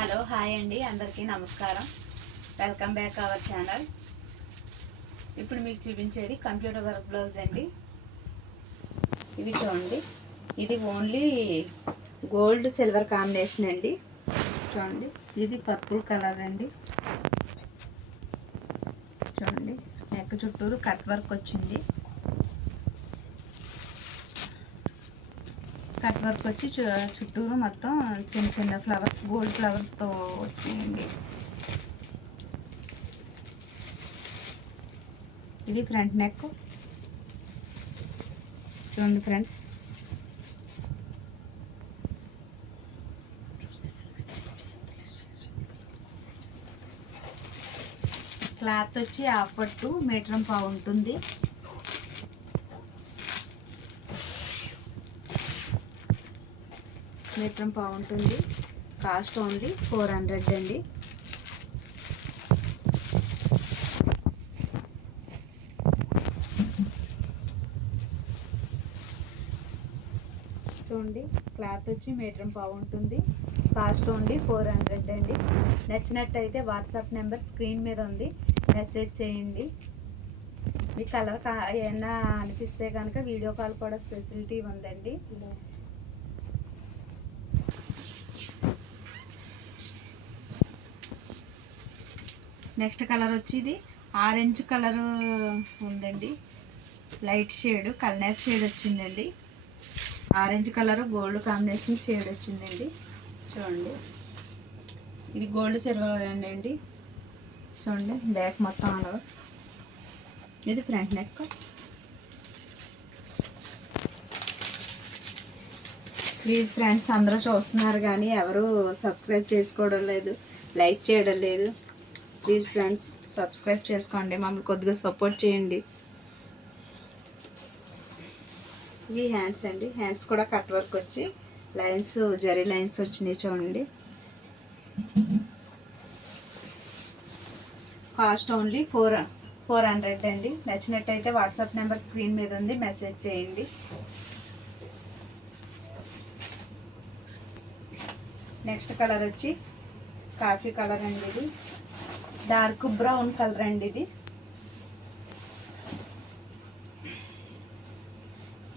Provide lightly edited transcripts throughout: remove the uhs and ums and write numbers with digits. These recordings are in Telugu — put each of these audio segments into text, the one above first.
హలో హాయ్ అండి, అందరికీ నమస్కారం. Welcome back our channel. ఇప్పుడు మీకు చూపించేది కంప్యూటర్ వర్క్ బ్లౌజ్ అండి. ఇవి చూడండి, ఇది ఓన్లీ గోల్డ్ సిల్వర్ కాంబినేషన్ అండి. చూడండి, ఇది పర్పుల్ కలర్ అండి. చూడండి, నెక్ చుట్టూరు కట్ వర్క్ వచ్చింది. కట్ వర్క్ వచ్చి చుట్టూరు మొత్తం చిన్న చిన్న ఫ్లవర్స్, గోల్డ్ ఫ్లవర్స్తో వచ్చిందండి. ఇది ఫ్రంట్ నెక్. చూడండి ఫ్రెండ్స్, క్లాత్ వచ్చి హాఫ్ పట్టు మీటర్ పావు ఉంటుంది. మీటర్ పావు ఉంటుంది. కాస్ట్ ఓన్లీ 400 అండి. చూడండి, క్లాత్ వచ్చి మీటర్ పావు ఉంటుంది. కాస్ట్ ఓన్లీ 400 అండి. నచ్చినట్టయితే వాట్సాప్ నెంబర్ స్క్రీన్ మీద ఉంది, మెసేజ్ చేయండి. మీ కలర్ ఏమన్నా అనిపిస్తే కనుక వీడియో కాల్ కూడా ఫెసిలిటీ ఉందండి. నెక్స్ట్ కలర్ వచ్చి ఇది ఆరెంజ్ కలర్ ఉందండి. లైట్ షేడ్, కల్నేర్ షేడ్ వచ్చిందండి. Orange colour gold combination shade వచ్చిందండి. చూడండి, ఇది గోల్డ్ సిల్వర్ అండి. చూడండి, బ్యాక్ మొత్తం ఆల్ ఓవర్. ఇది ఫ్రంట్ నెక్. ప్లీజ్ ఫ్రెండ్స్, అందరూ చూస్తున్నారు కానీ ఎవరు సబ్స్క్రైబ్ చేసుకోవడం లేదు, లైక్ చేయడం లేదు. ప్లీజ్ ఫ్రెండ్స్, సబ్స్క్రైబ్ చేసుకోండి, మమ్మల్ని కొద్దిగా సపోర్ట్ చేయండి. ఇవి హ్యాండ్స్ అండి. హ్యాండ్స్ కూడా కట్ వర్క్ వచ్చి లైన్స్, జరీ లైన్స్ వచ్చినాయి. చూడండి, కాస్ట్ ఓన్లీ 400 అండి. నచ్చినట్టయితే వాట్సాప్ నెంబర్ స్క్రీన్ మీద ఉంది, మెసేజ్ చేయండి. నెక్స్ట్ కలర్ వచ్చి కాఫీ కలర్ అండి. ఇది డార్క్ బ్రౌన్ కలర్ అండి. ఇది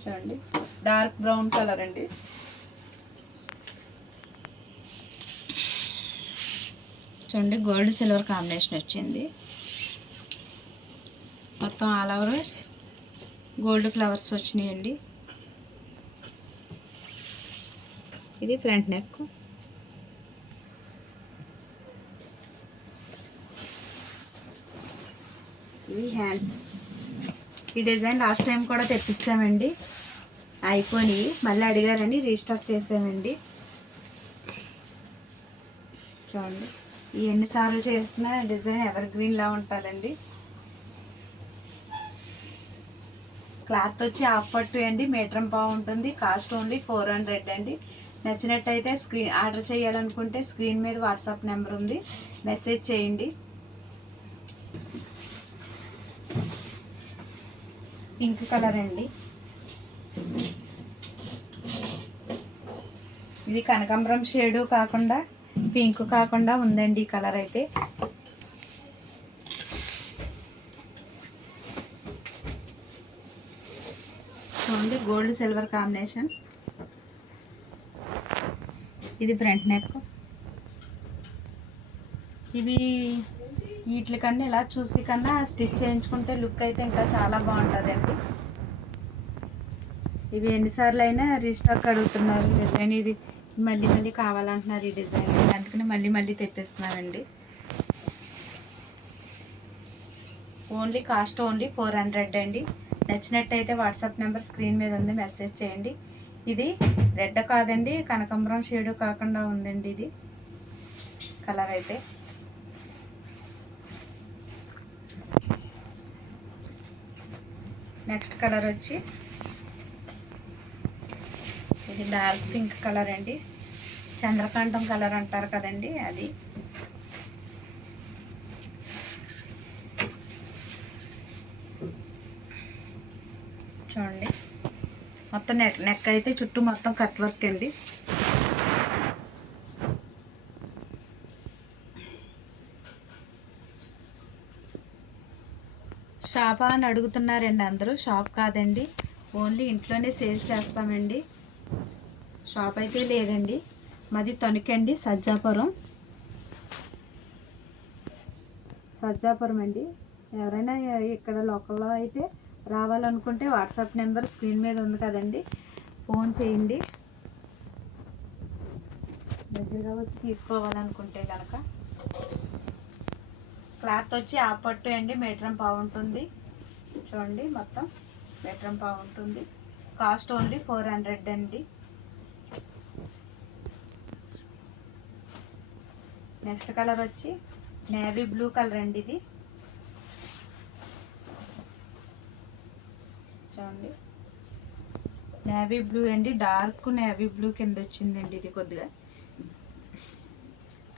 చూడండి, డార్క్ బ్రౌన్ కలర్ అండి. చూడండి, గోల్డ్ సిల్వర్ కాంబినేషన్ వచ్చింది. మొత్తం ఆల్ ఓవర్ గోల్డ్ ఫ్లవర్స్ వచ్చినాయండి. ఇది ఫ్రంట్ నెక్. ఇవి హ్యాండ్స్. ఈ డిజైన్ లాస్ట్ టైం కూడా తెప్పించామండి, అయిపోయి మళ్ళీ అడిగారని రీస్టాక్ చేసామండి. చూడండి, ఈ ఎన్నిసార్లు చేసిన డిజైన్ ఎవర్ గ్రీన్లా ఉంటుందండి. క్లాత్ వచ్చి హాఫ్ పట్టు అండి, మీటర్ పావు ఉంటుంది. కాస్ట్ ఓన్లీ 400 అండి. నచ్చినట్టయితే ఆర్డర్ చేయాలనుకుంటే స్క్రీన్ మీద వాట్సాప్ నెంబర్ ఉంది, మెసేజ్ చేయండి. పింక్ కలర్ అండి. ఇది కనకాంబరం షేడు కాకుండా పింక్ కాకుండా ఉందండి ఈ కలర్ అయితే. చూడండి, గోల్డ్ సిల్వర్ కాంబినేషన్. ఇది ఫ్రంట్ నెక్. ఇవి వీటి కన్నా ఇలా చూసి కన్నా స్టిచ్ చేయించుకుంటే లుక్ అయితే ఇంకా చాలా బాగుంటుందండి. ఇవి ఎన్నిసార్లు అయినా రీస్టాక్ అడుగుతున్నారు డిజైన్. ఇది మళ్ళీ మళ్ళీ కావాలంటున్నారు ఈ డిజైన్, అందుకని మళ్ళీ మళ్ళీ తెప్పిస్తున్నామండి. ఓన్లీ కాస్ట్ ఓన్లీ 400 అండి. నచ్చినట్టయితే వాట్సాప్ నెంబర్ స్క్రీన్ మీద ఉంది, మెసేజ్ చేయండి. ఇది రెడ్ కాదండి, కనకాంబరం షేడు కాకుండా ఉందండి ఇది కలర్ అయితే. నెక్స్ట్ కలర్ వచ్చి ఇది డార్క్ పింక్ కలర్ అండి. చంద్రకాంతం కలర్ అంటారు కదండి, అది. చూడండి, మొత్తం నెక్ అయితే చుట్టూ మొత్తం కట్ వర్క్ అండి. షాపా అని అడుగుతున్నారండి అందరూ. షాప్ కాదండి, ఓన్లీ ఇంట్లోనే సేల్ చేస్తామండి. షాప్ అయితే లేదండి. మాది తణుకండి, సజ్జాపురం అండి. ఎవరైనా ఇక్కడ లోకల్లో అయితే రావాలనుకుంటే వాట్సాప్ నెంబర్ స్క్రీన్ మీద ఉంది కదండి, ఫోన్ చేయండి. దగ్గరగా వచ్చి తీసుకోవాలనుకుంటే కనుక. క్లాత్ వచ్చి ఆ పట్టు అండి, మీటర్ పావు ఉంటుంది. చూడండి మొత్తం మీటర్ పావు ఉంటుంది. కాస్ట్ ఓన్లీ 400 అండి. నెక్స్ట్ కలర్ వచ్చి నేవీ బ్లూ కలర్ అండి. ఇది చూడండి నేవీ బ్లూ అండి, డార్క్ నేవీ బ్లూ కింద వచ్చిందండి. ఇది కొద్దిగా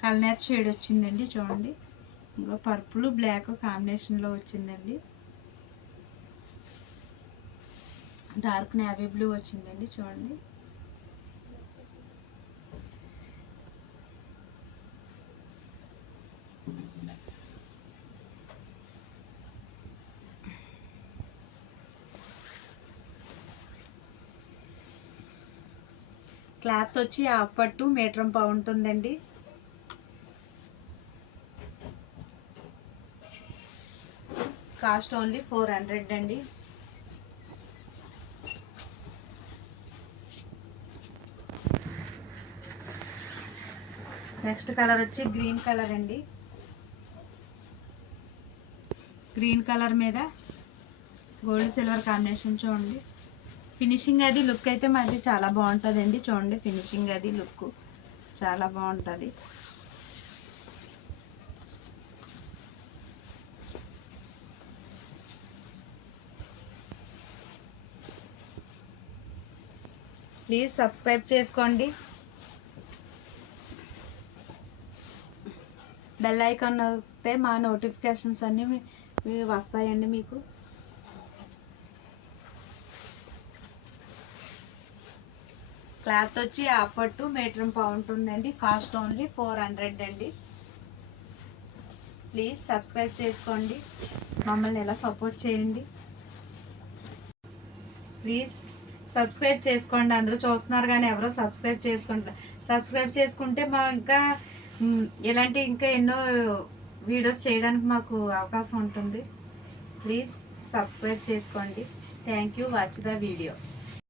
కల్నేత షేడ్ వచ్చిందండి. చూడండి ఇంకా పర్పుల్ బ్లాక్ కాంబినేషన్లో వచ్చిందండి. డార్క్ నేవీ బ్లూ వచ్చిందండి. చూడండి క్లాత్ వచ్చి హాఫ్ పట్టు మీటర్ పావు ఉంటుందండి. కాస్ట్ ఓన్లీ 400 అండి. నెక్స్ట్ కలర్ వచ్చి గ్రీన్ కలర్ అండి. గ్రీన్ కలర్ మీద గోల్డ్ సిల్వర్ కాంబినేషన్. చూడండి ఫినిషింగ్ అది లుక్ అయితే మాది చాలా బాగుంటుందండి. చూడండి ఫినిషింగ్ అది లుక్ చాలా బాగుంటుంది. ప్లీజ్ సబ్స్క్రైబ్ చేసుకోండి. బెల్ ఐకాన్ నొక్కితే మా నోటిఫికేషన్స్ అన్నీ వస్తాయండి మీకు. క్లాత్ వచ్చి హాఫ్ పట్టు మీటర్ పావు ఉంటుందండి. కాస్ట్ ఓన్లీ 400 అండి. ప్లీజ్ సబ్స్క్రైబ్ చేసుకోండి, మమ్మల్ని ఎలా సపోర్ట్ చేయండి. ప్లీజ్ సబ్స్క్రైబ్ చేసుకోండి. అందరూ చూస్తున్నారు కానీ ఎవరో సబ్స్క్రైబ్ చేసుకుంటారు. సబ్స్క్రైబ్ చేసుకుంటే మా ఇంకా ఇలాంటి ఇంకా ఎన్నో వీడియోస్ చేయడానికి మాకు అవకాశం ఉంటుంది. ప్లీజ్ సబ్స్క్రైబ్ చేసుకోండి. Thank you. Watch the video.